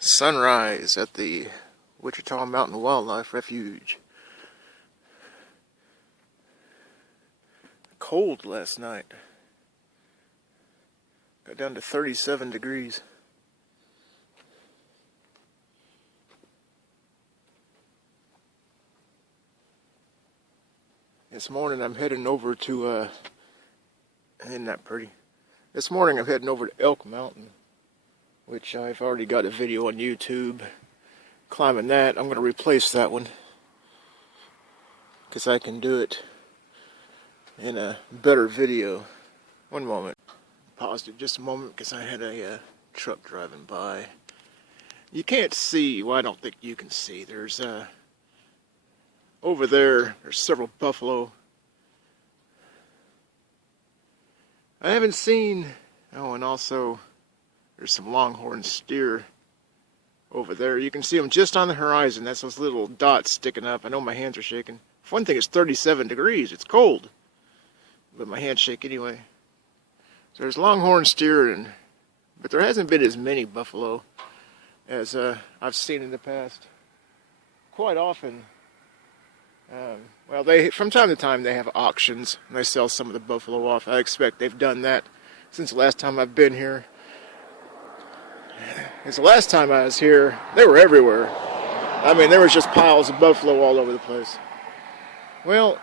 Sunrise at the Wichita Mountain Wildlife Refuge. Cold last night. Got down to 37 degrees. This morning I'm heading over to, isn't that pretty? This morning I'm heading over to Elk Mountain, which I've already got a video on YouTube. Climbing that, I'm going to replace that one, because I can do it in a better video. One moment. Paused it just a moment because I had a truck driving by. You can't see, well I don't think you can see, there's over there's several buffalo. I haven't seen, oh, and also there's some longhorn steer over there. You can see them just on the horizon. That's those little dots sticking up. I know my hands are shaking. One thing, it's 37 degrees. It's cold, but my hands shake anyway. So there's longhorn steer, but there hasn't been as many buffalo as I've seen in the past. Quite often, well, from time to time they have auctions and they sell some of the buffalo off. I expect they've done that since the last time I've been here. Because the last time I was here, they were everywhere. I mean, there was just piles of buffalo all over the place. Well,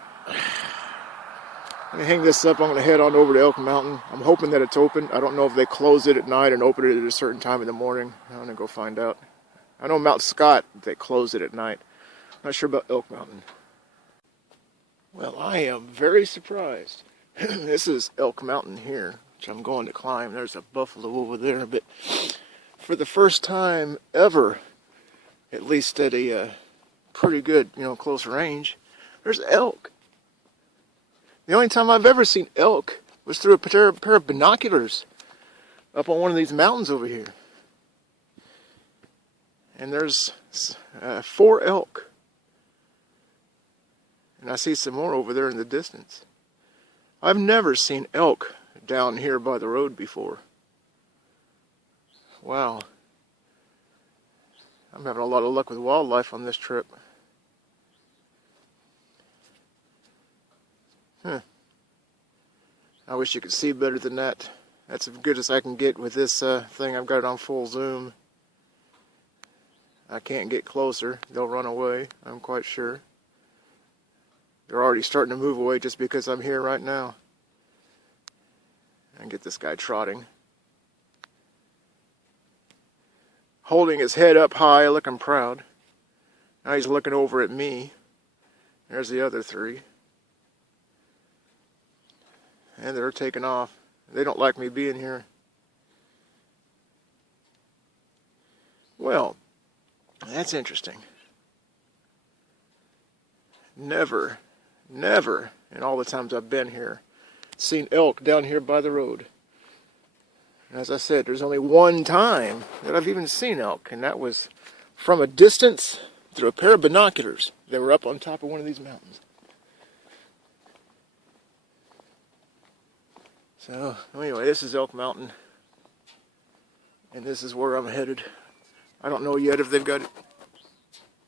let me hang this up. I'm going to head on over to Elk Mountain. I'm hoping that it's open. I don't know if they close it at night and open it at a certain time in the morning. I'm going to go find out. I know Mount Scott, they close it at night. I'm not sure about Elk Mountain. Well, I am very surprised. This is Elk Mountain here, which I'm going to climb. There's a buffalo over there, but for the first time ever, at least at a pretty good, close range, there's elk. The only time I've ever seen elk was through a pair of binoculars up on one of these mountains over here. And there's 4 elk. And I see some more over there in the distance. I've never seen elk down here by the road before. Wow. I'm having a lot of luck with wildlife on this trip. I wish you could see better than that. That's as good as I can get with this thing. I've got it on full zoom. I can't get closer. They'll run away, I'm quite sure. They're already starting to move away just because I'm here right now. I can get this guy trotting. Holding his head up high, looking proud. Now he's looking over at me. There's the other 3. And they're taking off. They don't like me being here. Well, that's interesting. Never, in all the times I've been here, seen elk down here by the road. As I said, there's only one time that I've even seen elk, and that was from a distance through a pair of binoculars. They were up on top of one of these mountains. So, anyway, this is Elk Mountain, and this is where I'm headed. I don't know yet if they've got it.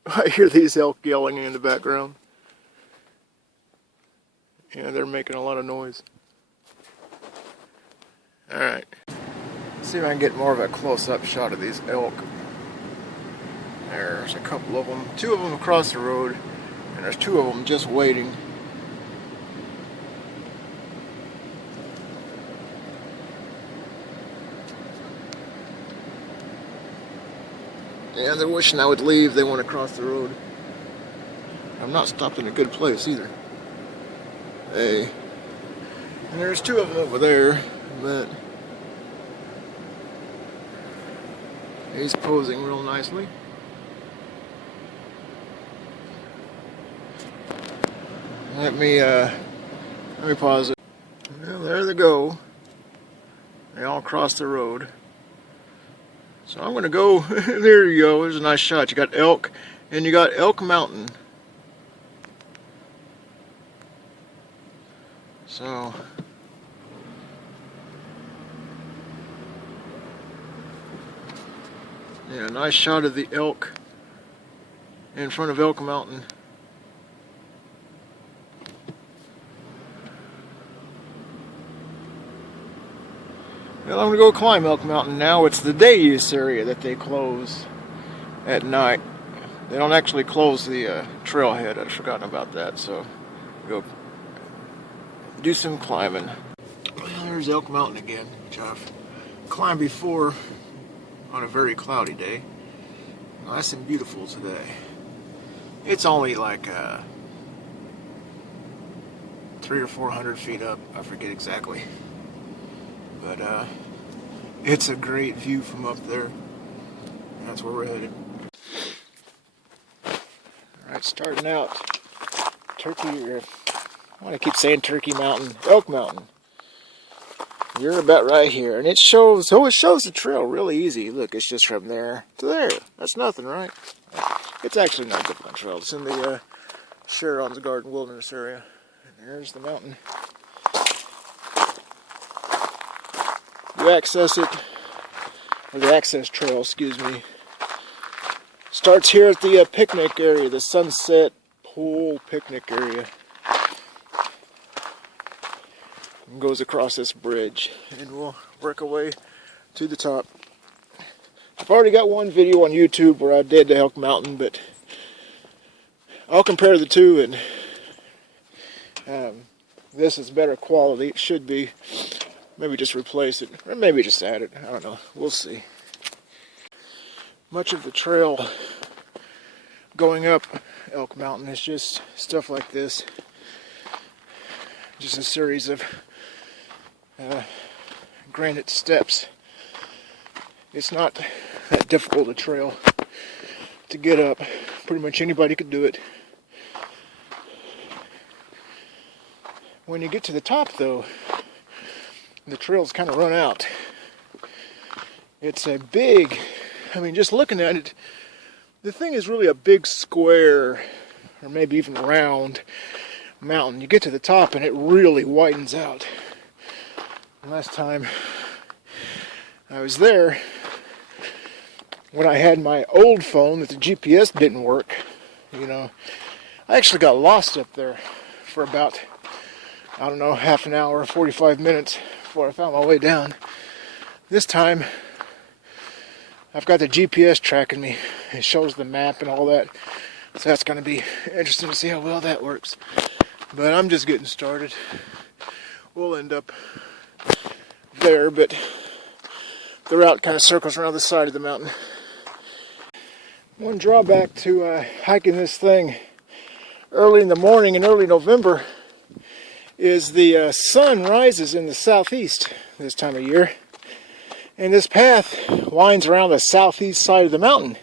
I hear these elk yelling in the background. Yeah, they're making a lot of noise. Alright. See if I can get more of a close-up shot of these elk. There's a couple of them. 2 of them across the road, and there's 2 of them just waiting. Yeah, they're wishing I would leave. They want to cross the road. I'm not stopped in a good place either. Hey. And there's 2 of them over there, but he's posing real nicely. Let me pause it. Well, there they go. They all crossed the road. So I'm going to go, there you go, there's a nice shot. You got elk, and you got Elk Mountain. So, Yeah, nice shot of the elk in front of Elk Mountain. Well, I'm gonna go climb Elk Mountain now. It's the day use area that they close at night. They don't actually close the trailhead. I'd forgotten about that, so go do some climbing. Well, there's Elk Mountain again, which I've climbed before on a very cloudy day. Nice and beautiful today. It's only like 300 or 400 feet up. I forget exactly. But it's a great view from up there. That's where we're headed. Alright, starting out. I want to keep saying Turkey Mountain, Elk Mountain. You're about right here, and it shows the trail really easy. Look, it's just from there to there. That's nothing, right? It's actually not a difficult trail. It's in the Sharon's Garden Wilderness area. And there's the mountain. You access it, or the access trail, excuse me, starts here at the picnic area, the Sunset Pool picnic area. And goes across this bridge, and we'll work our way to the top. I've already got one video on YouTube where I did the Elk Mountain, but I'll compare the two, and this is better quality. It should be. Maybe just replace it, or maybe just add it. I don't know. We'll see. Much of the trail going up Elk Mountain is just stuff like this. Just a series of granite steps. It's not that difficult a trail to get up. Pretty much anybody could do it. When you get to the top, though, the trails kind of run out. It's a big, just looking at it, the thing is really a big square, or maybe even round mountain. You get to the top and it really widens out. Last time I was there, when I had my old phone that the GPS didn't work, I actually got lost up there for about, I don't know, half an hour, 45 minutes before I found my way down. This time, I've got the GPS tracking me. It shows the map and all that. So that's going to be interesting to see how well that works. But I'm just getting started. We'll end up there, but the route kind of circles around the side of the mountain. One drawback to hiking this thing early in the morning in early November is the sun rises in the southeast this time of year, and this path winds around the southeast side of the mountain.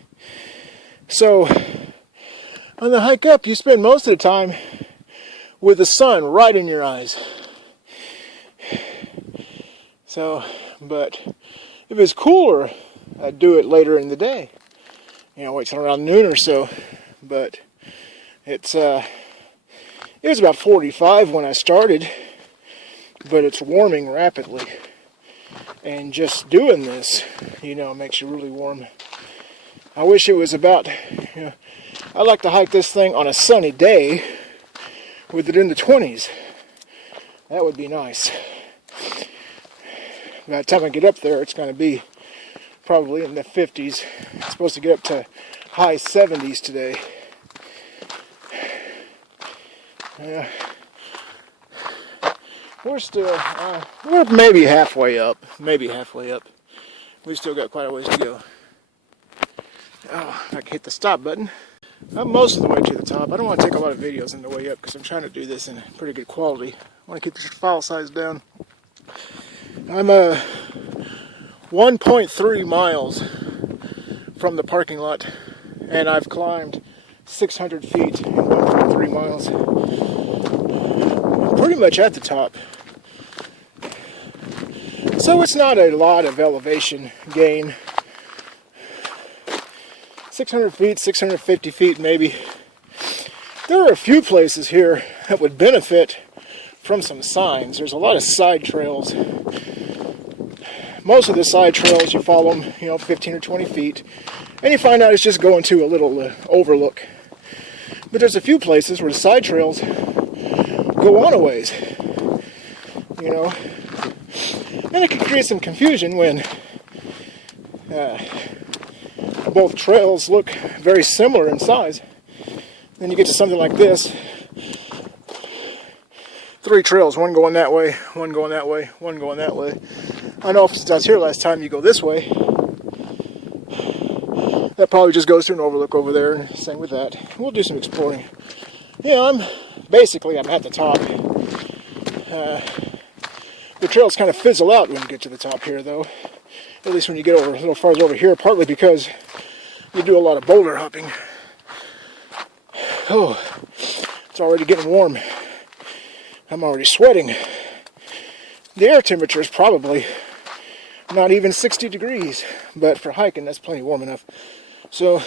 So on the hike up, you spend most of the time with the sun right in your eyes. So, but if it's cooler, I'd do it later in the day. Wait till around noon or so. But it was about 45 when I started, but it's warming rapidly. And just doing this, makes you really warm. I wish it was about, I like to hike this thing on a sunny day with it in the 20s. That would be nice. By the time I get up there, it's going to be probably in the 50s. It's supposed to get up to high 70s today. We're maybe halfway up. We still got quite a ways to go. Oh, I can hit the stop button. I'm most of the way to the top. I don't want to take a lot of videos on the way up because I'm trying to do this in pretty good quality. I want to keep the file size down. I'm 1.3 miles from the parking lot, and I've climbed 600 feet in 1.3 miles. I'm pretty much at the top. So it's not a lot of elevation gain. 600 feet, 650 feet maybe. There are a few places here that would benefit from some signs. There's a lot of side trails, most of the side trails, you follow them, 15 or 20 feet, and you find out it's just going to a little overlook. But there's a few places where the side trails go on a ways, and it can create some confusion when both trails look very similar in size. Then you get to something like this. 3 trails, one going that way, one going that way, one going that way. I know since I was here last time, you go this way. That probably just goes to an overlook over there, and same with that. We'll do some exploring. I'm at the top. The trails kind of fizzle out when you get to the top here, though. At least when you get over a little farther over here, partly because you do a lot of boulder hopping. Oh, it's already getting warm. I'm already sweating. The air temperature is probably not even 60 degrees, but for hiking, that's plenty warm enough. So,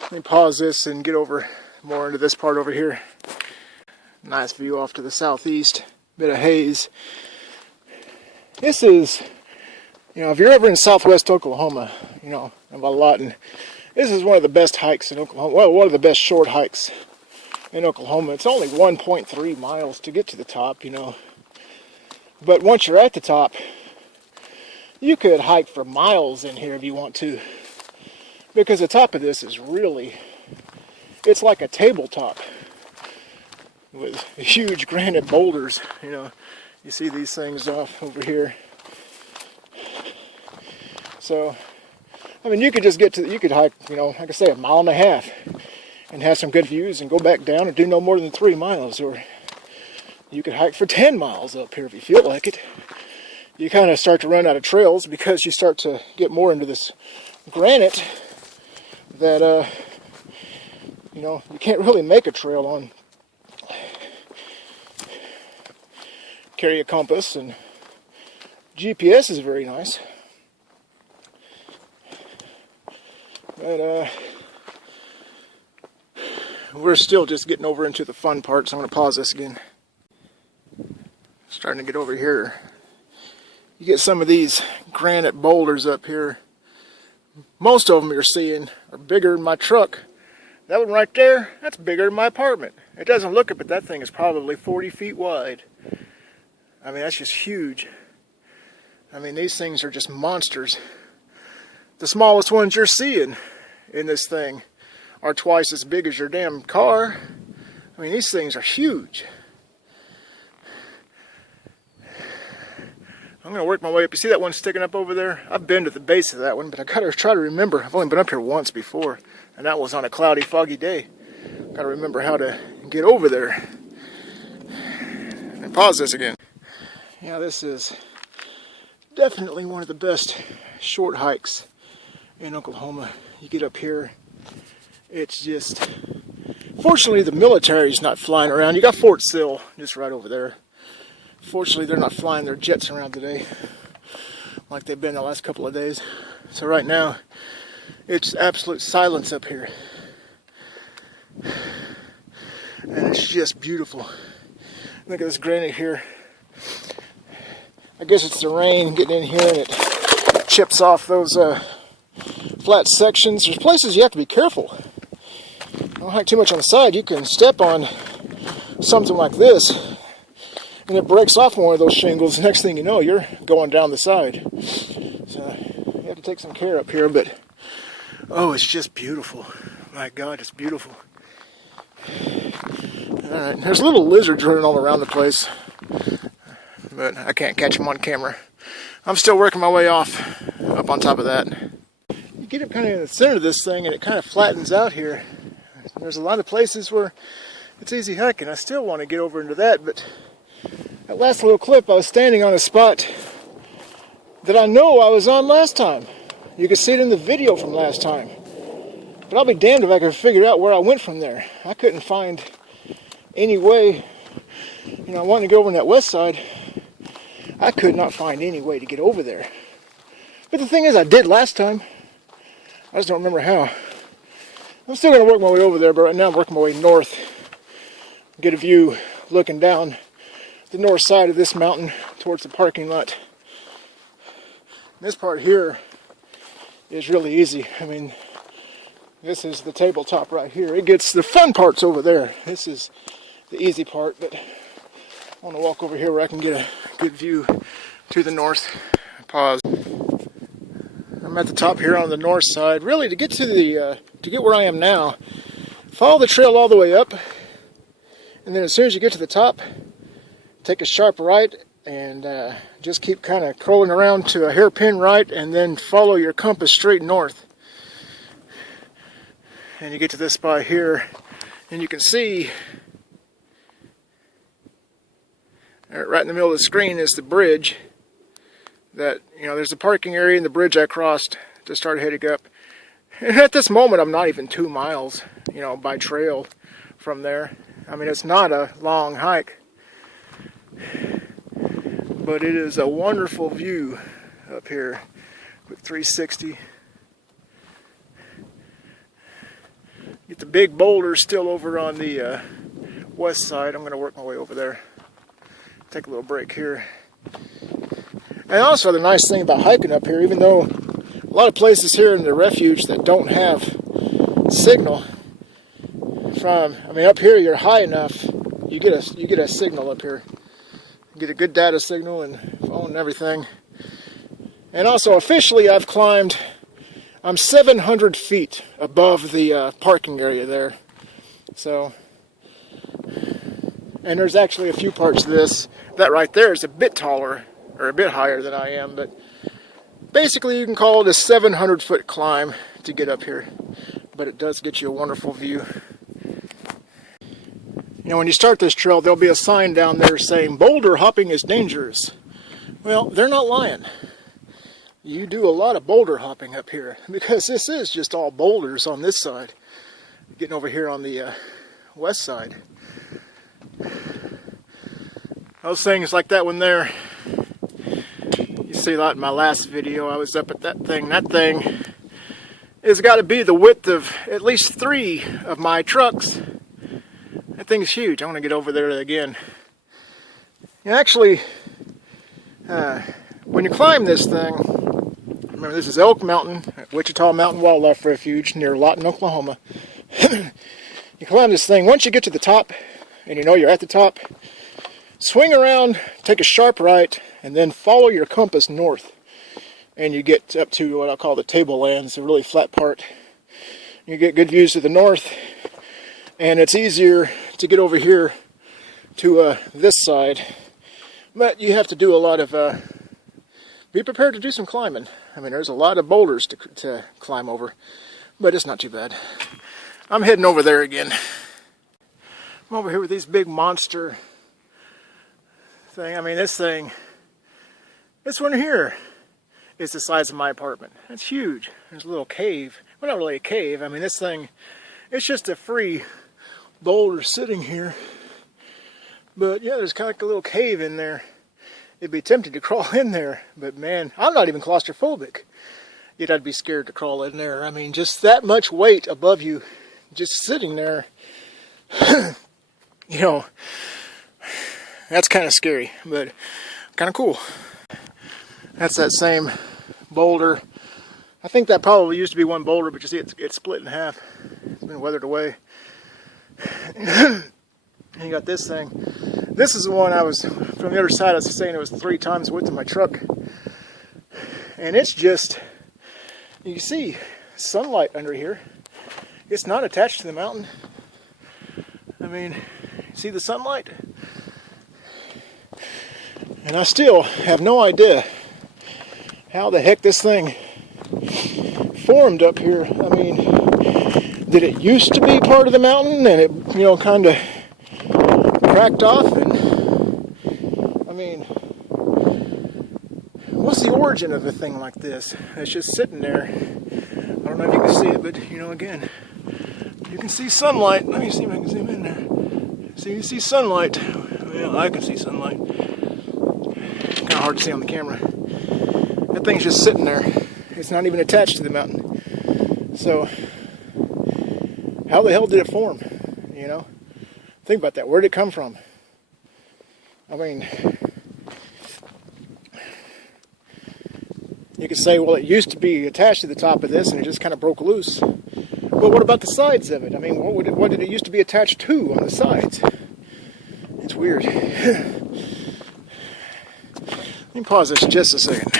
let me pause this and get over more into this part over here. Nice view off to the southeast. Bit of haze. This is, if you're ever in southwest Oklahoma, about Lawton, this is one of the best hikes in Oklahoma. Well, one of the best short hikes in Oklahoma. It's only 1.3 miles to get to the top, But once you're at the top, you could hike for miles in here if you want to. Because the top of this is it's like a tabletop with huge granite boulders, You see these things off over here. So, you could just you could hike, like I say, 1.5 miles and have some good views and go back down and do no more than 3 miles. Or you could hike for 10 miles up here if you feel like it. You kind of start to run out of trails because you start to get more into this granite that, you can't really make a trail on. Carry a compass, and GPS is very nice. But we're still just getting over into the fun part, so I'm going to pause this again. Starting to get over here. You get some of these granite boulders up here. Most of them you're seeing are bigger than my truck. That one right there, that's bigger than my apartment. It doesn't look it, but that thing is probably 40 feet wide. That's just huge. These things are just monsters. The smallest ones you're seeing in this thing are twice as big as your damn car. These things are huge. I'm going to work my way up. You see that one sticking up over there? I've been to the base of that one, but I got to try to remember. I've only been up here once before, and that was on a cloudy, foggy day. Got to remember how to get over there. And pause this again. Yeah, this is definitely one of the best short hikes in Oklahoma. You get up here, it's just... Fortunately, the military's not flying around. You got Fort Sill just right over there. Fortunately, they're not flying their jets around today like they've been the last couple of days. So right now, it's absolute silence up here. And it's just beautiful. Look at this granite here. I guess it's the rain getting in here and it chips off those flat sections. There's places you have to be careful. Don't hike too much on the side. You can step on something like this and it breaks off one of those shingles. Next thing you know, you're going down the side. So you have to take some care up here, but oh, it's just beautiful. My God, it's beautiful. Alright, there's little lizards running all around the place, but I can't catch them on camera. I'm still working my way up on top of that. You get up kind of in the center of this thing and it kind of flattens out here. There's a lot of places where it's easy hiking. I still want to get over into that, but that last little clip I was standing on a spot that I know I was on last time. You can see it in the video from last time. But I'll be damned if I can figure out where I went from there. I couldn't find any way. I wanted to go over on that west side. I could not find any way to get over there. But the thing is, I did last time. I just don't remember how. I'm still going to work my way over there, but right now I'm working my way north. Get a view looking down the north side of this mountain towards the parking lot. This part here is really easy. I mean, this is the tabletop right here. It gets the fun parts over there. This is the easy part, but I want to walk over here where I can get a good view to the north. Pause. I'm at the top here on the north side. Really, to get to the to get where I am now, follow the trail all the way up, and then as soon as you get to the top, take a sharp right and just keep kind of crawling around to a hairpin right, and then follow your compass straight north. And you get to this spot here, and you can see right in the middle of the screen is the bridge. That, you know, there's a parking area and the bridge I crossed to start heading up. And at this moment, I'm not even 2 miles, you know, by trail from there. I mean, it's not a long hike, but it is a wonderful view up here. Quick 360. Get the big boulders still over on the west side. I'm going to work my way over there. Take a little break here. And also the nice thing about hiking up here, even though a lot of places here in the refuge that don't have signal, I mean, up here you're high enough, you get a signal up here. You get a good data signal and phone and everything. And also officially I'm 700 feet above the parking area there. So, and there's actually a few parts of this. That right there is a bit taller, or a bit higher than I am, but basically you can call it a 700-foot climb to get up here. But it does get you a wonderful view. You know, when you start this trail, there'll be a sign down there saying, "Boulder hopping is dangerous." Well, they're not lying. You do a lot of boulder hopping up here, because this is just all boulders on this side. Getting over here on the west side. Those things like that one there, you see that in my last video. I was up at that thing. That thing has got to be the width of at least 3 of my trucks. That thing is huge. I want to get over there again. And actually, when you climb this thing, remember this is Elk Mountain, Wichita Mountain Wildlife Refuge near Lawton, Oklahoma. You climb this thing. Once you get to the top, and you know you're at the top, swing around, take a sharp right, and then follow your compass north. And you get up to what I'll call the tablelands, the really flat part. You get good views to the north, and it's easier to get over here to this side. But you have to do a lot of, be prepared to do some climbing. I mean, there's a lot of boulders to climb over, but it's not too bad. I'm heading over there again. I'm over here with these big monster thing. I mean, this one here is the size of my apartment. It's huge. There's a little cave. Well, not really a cave. I mean, this thing, it's just a free boulder sitting here. But yeah, there's kind of like a little cave in there. It'd be tempting to crawl in there, but man, I'm not even claustrophobic. Yet I'd be scared to crawl in there. I mean, just that much weight above you, just sitting there, you know, that's kind of scary, but kind of cool. That's that same boulder. I think that probably used to be one boulder, but you see it's split in half. It's been weathered away. And you got this thing. This is the one I was, from the other side, I was saying it was 3 times the width of my truck. And it's just, you see sunlight under here. It's not attached to the mountain. I mean, see the sunlight? And I still have no idea how the heck this thing formed up here. I mean, did it used to be part of the mountain and it, you know, kind of cracked off? And I mean, what's the origin of a thing like this? It's just sitting there. I don't know if you can see it, but you know, again, you can see sunlight. Let me see if I can zoom in there. So you see sunlight. Well, I can see sunlight. Kind of hard to see on the camera. That thing's just sitting there. It's not even attached to the mountain. So, how the hell did it form? You know? Think about that. Where did it come from? I mean, you could say, well, it used to be attached to the top of this and it just kind of broke loose. But what about the sides of it? I mean, what did it used to be attached to on the sides? It's weird. Let me pause this just a second.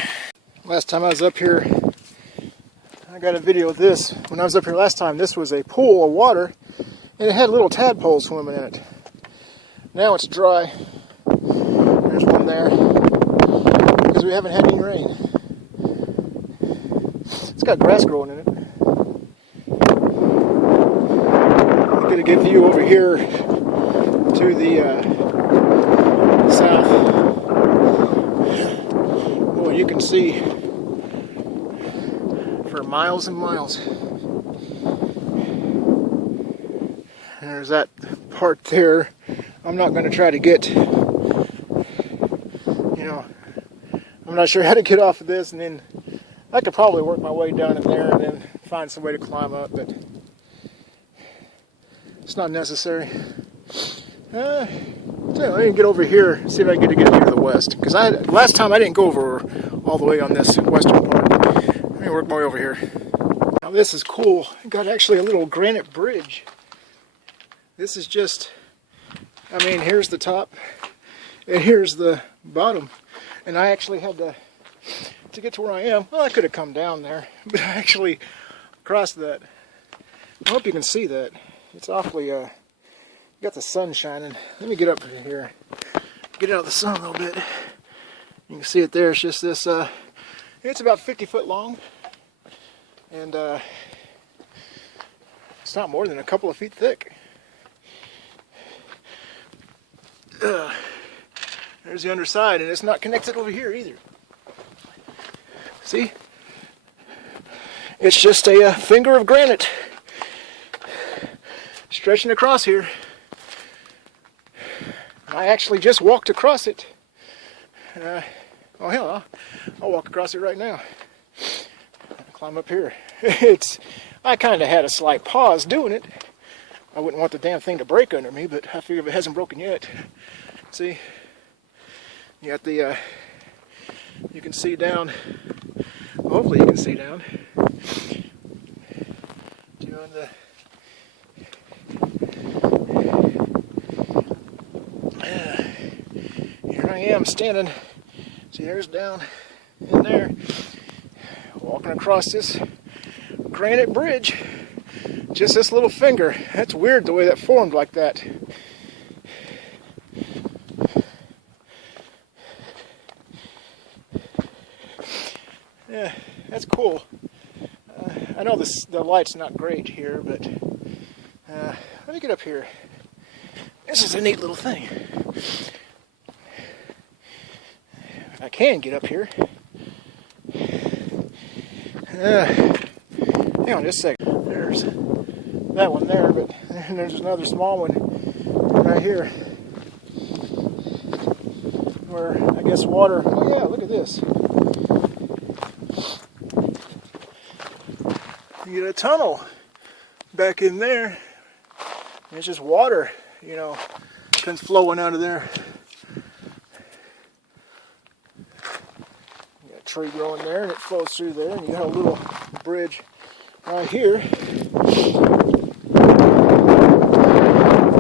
Last time I was up here, I got a video of this. When I was up here last time, this was a pool of water, and it had little tadpoles swimming in it. Now it's dry. There's one there, because we haven't had any rain. It's got grass growing in it. I'll get a good view over here to the south. Boy, you can see for miles and miles. There's that part there. I'm not going to try to get, I'm not sure how to get off of this, and then I could probably work my way down in there and then find some way to climb up, but it's not necessary. So let me get over here and see if I can get a view to the west, because last time I didn't go over all the way on this western part. Let me work my way over here. Now this is cool. I got actually a little granite bridge. This is just, I mean, here's the top and here's the bottom, and I actually had to get to where I am. Well, I could have come down there, but I actually crossed that. I hope you can see that. It's awfully got the sun shining. Let me get up here, get out of the sun a little bit. You can see it there. It's just this, it's about 50 foot long, and it's not more than a couple of feet thick. There's the underside, and it's not connected over here either. See? It's just a finger of granite stretching across here. I actually just walked across it. Oh hell, I'll walk across it right now. Climb up here. I kind of had a slight pause doing it. I wouldn't want the damn thing to break under me, but I figure if it hasn't broken yet. See? You got the, you can see down, hopefully you can see down. Doing the, here I am standing, see there's down in there, walking across this granite bridge. Just this little finger. That's weird the way that formed like that. Yeah, that's cool. I know the light's not great here, but let me get up here. This is a neat little thing. If I can get up here. Hang on just a second. There's that one there, but there's another small one right here where I guess water. Oh yeah, look at this. You get a tunnel back in there, and it's just water, comes flowing out of there. You got a tree growing there, and it flows through there, and you got a little bridge right here.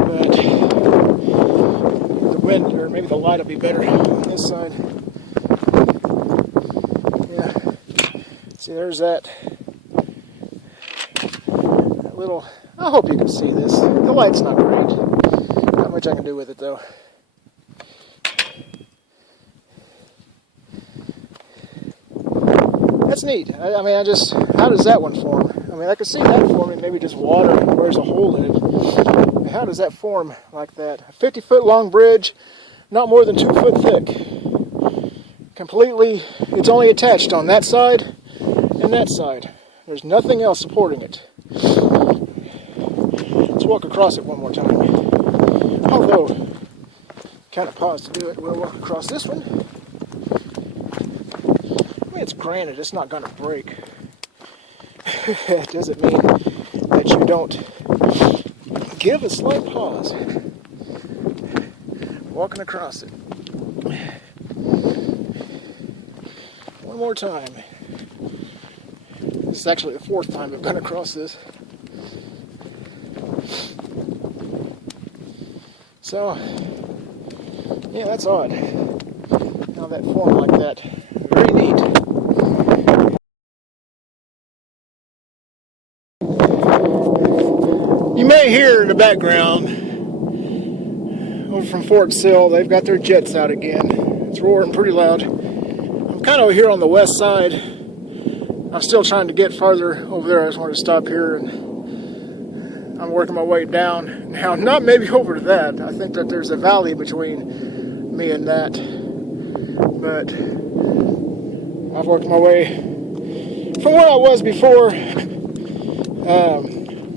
But the wind, or maybe the light will be better on this side. Yeah. See, there's that little, I hope you can see this. The light's not great. Not much I can do with it though. That's neat. I mean, how does that one form? I mean, I could see that forming, maybe just water where there's a hole in it. How does that form like that? A 50-foot long bridge, not more than 2 foot thick. Completely, it's only attached on that side and that side. There's nothing else supporting it. Let's walk across it one more time. Although, kind of paused to do it. We'll walk across this one. I mean, it's granite, it's not going to break. It doesn't mean that you don't give a slight pause. Walking across it. One more time. This is actually the 4th time I've gone across this. So, yeah, that's odd. How that formed like that. Very neat. You may hear in the background, over from Fort Sill, they've got their jets out again. It's roaring pretty loud. I'm kind of over here on the west side. I'm still trying to get farther over there. I just wanted to stop here, and I'm working my way down. Now, not maybe over to that. I think that there's a valley between me and that. But I've worked my way from where I was before,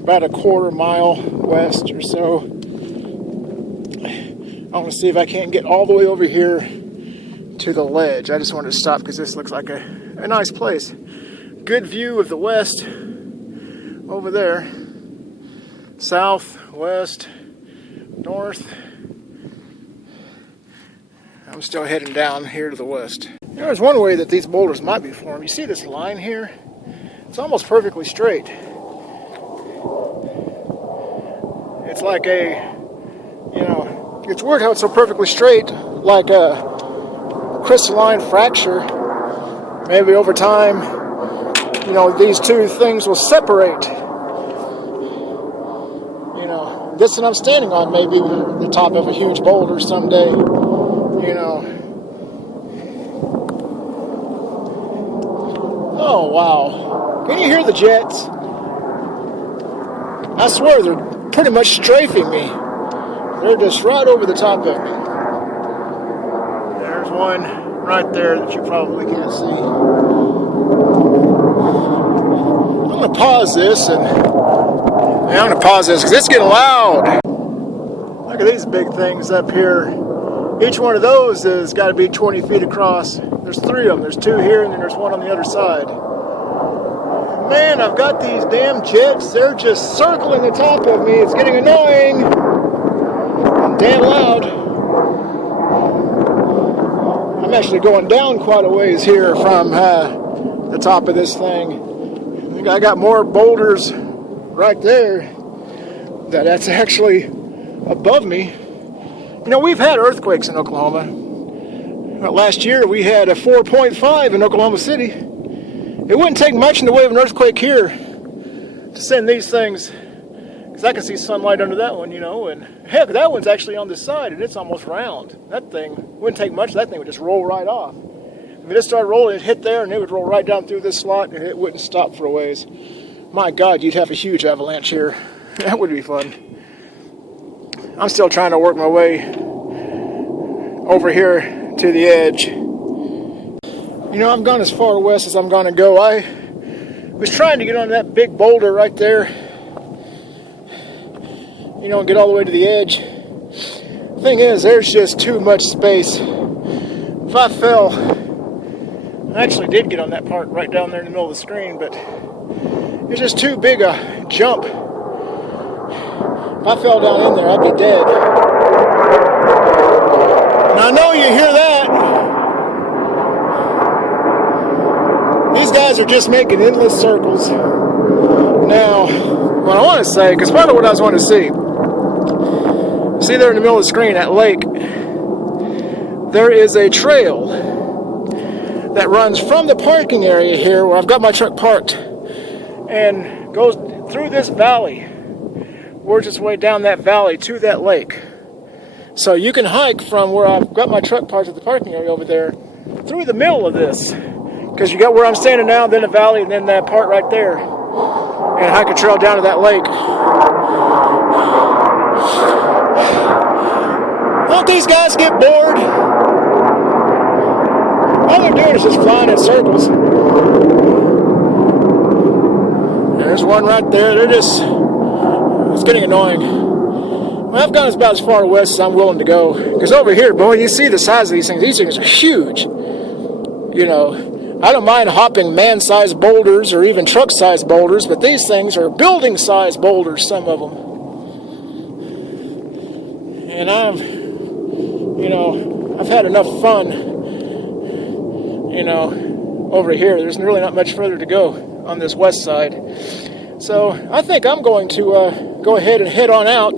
about a 1/4 mile west or so. I want to see if I can't get all the way over here to the ledge. I just wanted to stop because this looks like a nice place. Good view of the west over there. South, west, north. I'm still heading down here to the west. There's one way that these boulders might be formed. You see this line here? It's almost perfectly straight. It's like a, it's weird how it's so perfectly straight, like a crystalline fracture. Maybe over time, these two things will separate. This that I'm standing on may be the top of a huge boulder someday. Oh, wow. Can you hear the jets? I swear they're pretty much strafing me. They're just right over the top of me. There's one right there that you probably can't see. I'm going to pause this because it's getting loud. Look at these big things up here. Each one of those has got to be 20 feet across. There's 3 of them. There's 2 here, and then there's 1 on the other side. Man, I've got these damn jets. They're just circling the top of me. It's getting annoying and damn loud. I'm actually going down quite a ways here from the top of this thing. I think I got more boulders right there that's actually above me. We've had earthquakes in Oklahoma. Last year we had a 4.5 in Oklahoma City. It wouldn't take much in the way of an earthquake here to send these things, because I can see sunlight under that one, and heck, that one's actually on this side and it's almost round. That thing wouldn't take much. That thing would just roll right off. If it just started rolling, it'd hit there and it would roll right down through this slot and it wouldn't stop for a ways. My God, you'd have a huge avalanche here. That would be fun. I'm still trying to work my way over here to the edge. I've gone as far west as I'm going to go. I was trying to get on that big boulder right there, and get all the way to the edge. The thing is, there's just too much space. If I fell, I actually did get on that part right down there in the middle of the screen, but it's just too big a jump. If I fell down in there, I'd be dead. And I know you hear that. These guys are just making endless circles. Now, what I want to say, because part of what I was wanting to see there in the middle of the screen, that lake, there is a trail that runs from the parking area here where I've got my truck parked and goes through this valley, works its way down that valley to that lake. So you can hike from where I've got my truck parked at the parking area over there through the middle of this. Because you got where I'm standing now, then a valley, and then that part right there. And hike a trail down to that lake. Don't these guys get bored? All they're doing is just flying in circles. There's one right there. It's getting annoying. Well, I've gone about as far west as I'm willing to go. Because over here, boy, you see the size of these things. These things are huge. I don't mind hopping man-sized boulders or even truck-sized boulders, but these things are building-sized boulders, some of them. And I'm I've had enough fun, you know, over here. There's really not much further to go on this west side. So I think I'm going to go ahead and head on out.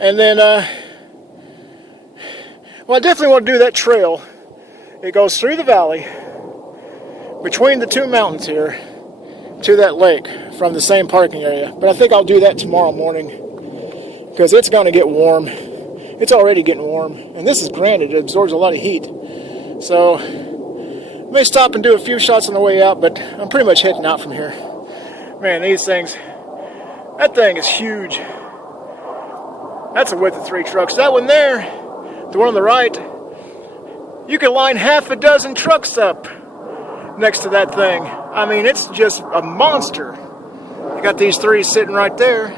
And then, well, I definitely want to do that trail. It goes through the valley, between the two mountains here, to that lake from the same parking area. But I think I'll do that tomorrow morning, because it's going to get warm. It's already getting warm. And this is granted, it absorbs a lot of heat. So, I may stop and do a few shots on the way out, but I'm pretty much heading out from here. Man, these things, that thing is huge. That's the width of 3 trucks. That one there, the one on the right, you can line half a dozen trucks up next to that thing. I mean, it's just a monster. You got these 3 sitting right there.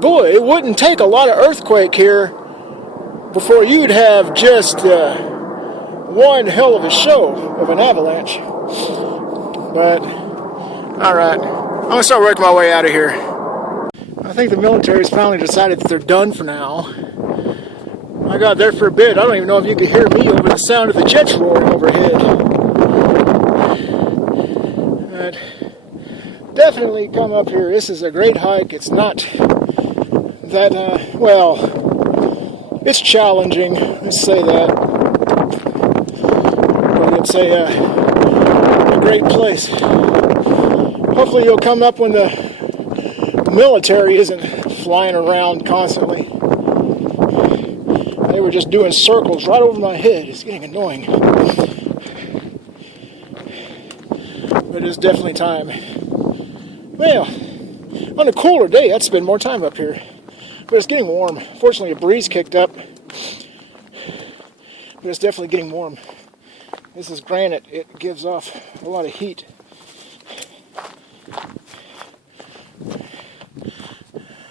Boy, it wouldn't take a lot of earthquake here before you'd have just one hell of a show of an avalanche. But, alright, I'm going to start working my way out of here. I think the military's finally decided that they're done for now. I got there for a bit. I don't even know if you could hear me over the sound of the jets roaring overhead. But definitely come up here. This is a great hike. It's not that, well, it's challenging. Let's say that. But it's a great place. Hopefully you'll come up when the military isn't flying around constantly. They were just doing circles right over my head. It's getting annoying. But it's definitely time. Well, on a cooler day, I'd spend more time up here. But it's getting warm. Fortunately, a breeze kicked up. But it's definitely getting warm. This is granite. It gives off a lot of heat.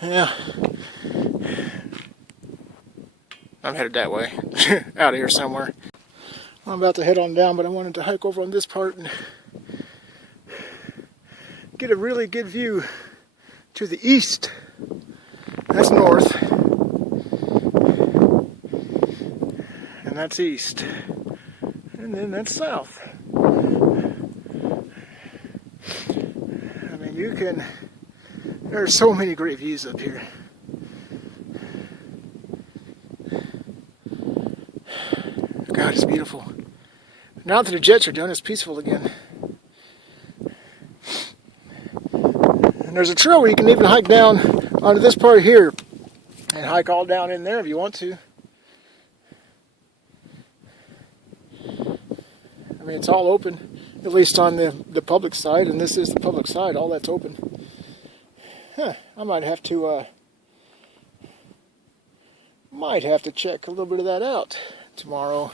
Yeah. I'm headed that way. Out of here somewhere. I'm about to head on down, but I wanted to hike over on this part and get a really good view to the east. That's north. And that's east. And then that's south. I mean, you can... There are so many great views up here. God, it's beautiful. Now that the jets are done, it's peaceful again. And there's a trail where you can even hike down onto this part here and hike all down in there if you want to. I mean, it's all open, at least on the public side, and this is the public side. All that's open. Huh, I might have to check a little bit of that out tomorrow.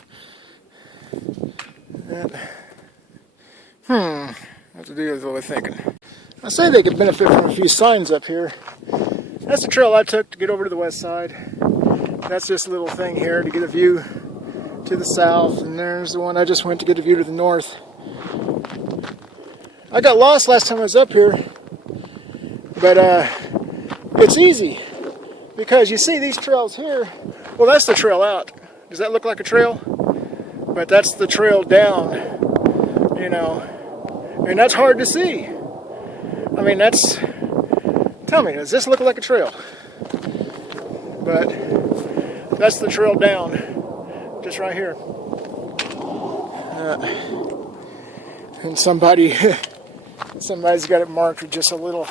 Have to do with what we're thinking. I say they could benefit from a few signs up here. That's the trail I took to get over to the west side. That's this little thing here to get a view to the south, and there's the one I just went to get a view to the north. I got lost last time I was up here, but it's easy because you see these trails here. Well, that's the trail out. Does that look like a trail? But that's the trail down, you know, and that's hard to see. I mean, tell me, does this look like a trail? But that's the trail down, just right here. And somebody's got it marked with just a little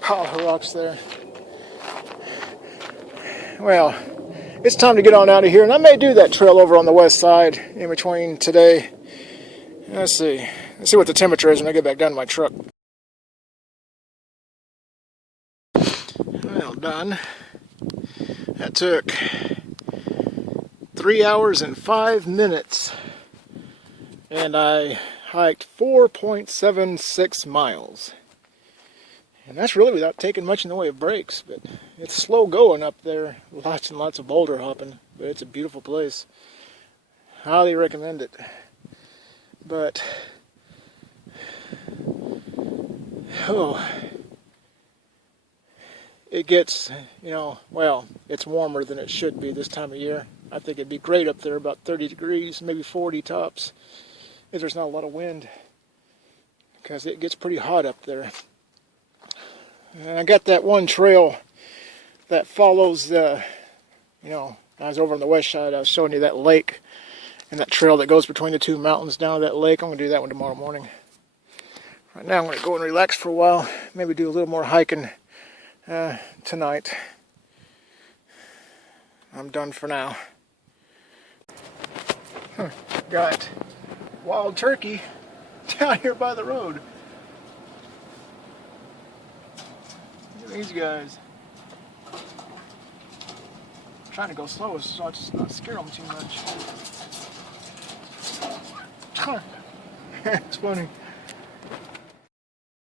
pile of rocks there. Well, it's time to get on out of here, and I may do that trail over on the west side in between today. Let's see what the temperature is when I get back down to my truck. Well done. That took 3 hours and 5 minutes, and I hiked 4.76 miles. And that's really without taking much in the way of breaks, but it's slow going up there. Lots and lots of boulder hopping, but it's a beautiful place. Highly recommend it. But, it gets, well, it's warmer than it should be this time of year. I think it'd be great up there, about 30 degrees, maybe 40 tops, if there's not a lot of wind, because it gets pretty hot up there. And I got that one trail that follows the, I was over on the west side, I was showing you that lake, and that trail that goes between the two mountains down to that lake. I'm going to do that one tomorrow morning. Right now I'm going to go and relax for a while, maybe do a little more hiking tonight. I'm done for now. Got wild turkey down here by the road. Look at these guys. I'm trying to go slow so I just not scare them too much. It's funny.